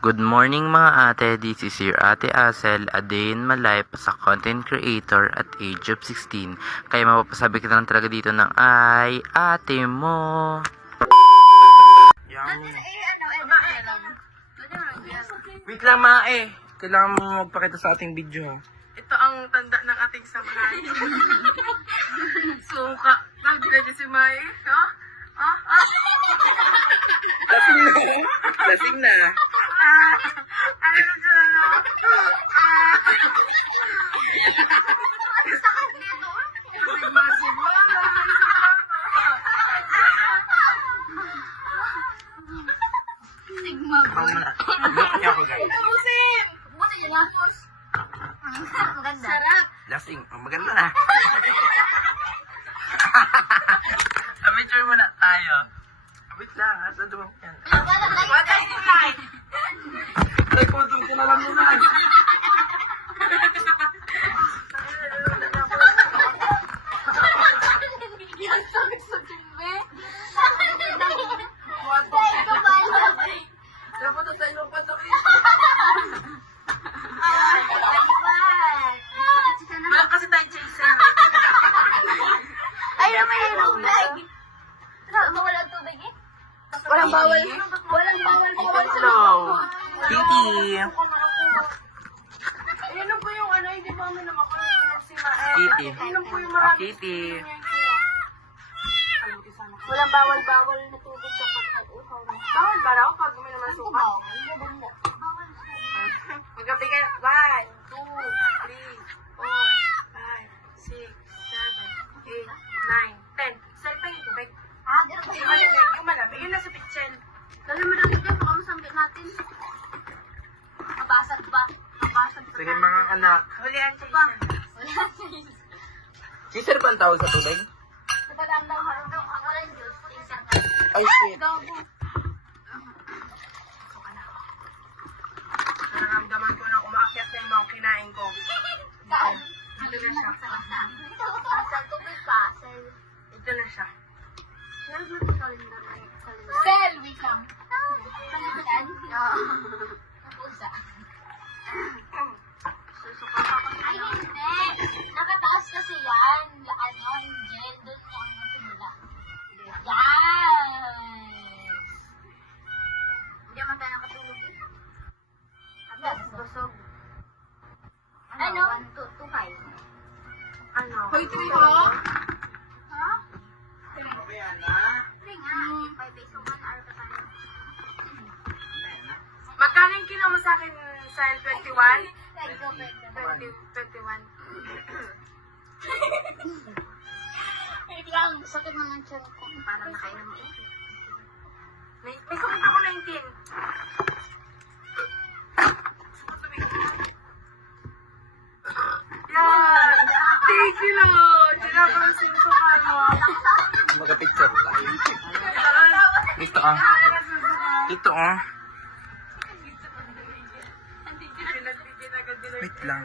Good morning mga ate, this is your ate Asel, a day in my life as a content creator at age of 16. Kaya mapapasabi kita lang talaga dito ng ay, ate mo. Wait lang mae, kailangan mo magpakita sa ating video ha. Ito ang tanda ng ating samahan. Suka. Nagdila si Mai. Lasing na. Ano na dyan? Sakit dito. Sigma. Look niya ako guys. Busin! Busin yun na. Maganda. Sarap. Lasing, maganda na. Picture muna tayo. Wait lang, asa doon yan. What is it like? Ay, putong tinalam mo na. Yan, sakit sa timbe. Dapat na tayo pa ito. Mahal kasi tayo chaser. Ay, naman yung tubig. Walang tubig eh? Walang bawal. Walang bawal sa Hello. Titi. Ayun po yung ano, hindi pa kami naman si Mae. Titi. Ayun po yung marami. Titi. Walang bawal na tubig sa pag-uhaw. Bawal ba raw pag may naman suka? Magabi ka. 1, 2, 3, 4, 5, 6, 7, 8, 9, 10. Cellphone yung tubig. Ah, ganun ba Yung yun? malamig, yung malamig. Yun nasa pitchen. Dali mo lang dito, baka masambit natin. Mabasag ba? Mabasag pa. Sige mga anak. Hulihan siya. Wala siya. Sister pa ang tawag sa tubig? Napalaan daw, marunong ang orange juice. Isang Ay, shit. gago. Nararamdaman ko na umaakyat na yung mga kinain ko. Saan? Ito na siya. Sa tubig pa. Ito na siya. Sel, wait lang. Pangitan? Oo. Napusa. Susuka pa ako. Ay, hindi. Nakataas kasi yan. Ano, Angel. Doon yung nila. Yes! Hindi naman tayo nakatulog eh. Yes, busog. Ano? 1, 2, 2, 5. Ano? Hoy, 3 ko? Ha? 3 nga. 5 days, 1 hour pa tayo. Magkano yung kinuha mo sa akin sa 21? Pwede. 21. Wait lang. Sakit naman siya ko. Parang nakainom mo eh. May kumita ko 19. Yan! Thank you, Lord! Sinakarosin ko ka mo. Mag-picture tayo. Ito ah. Ito ah. Wait lang.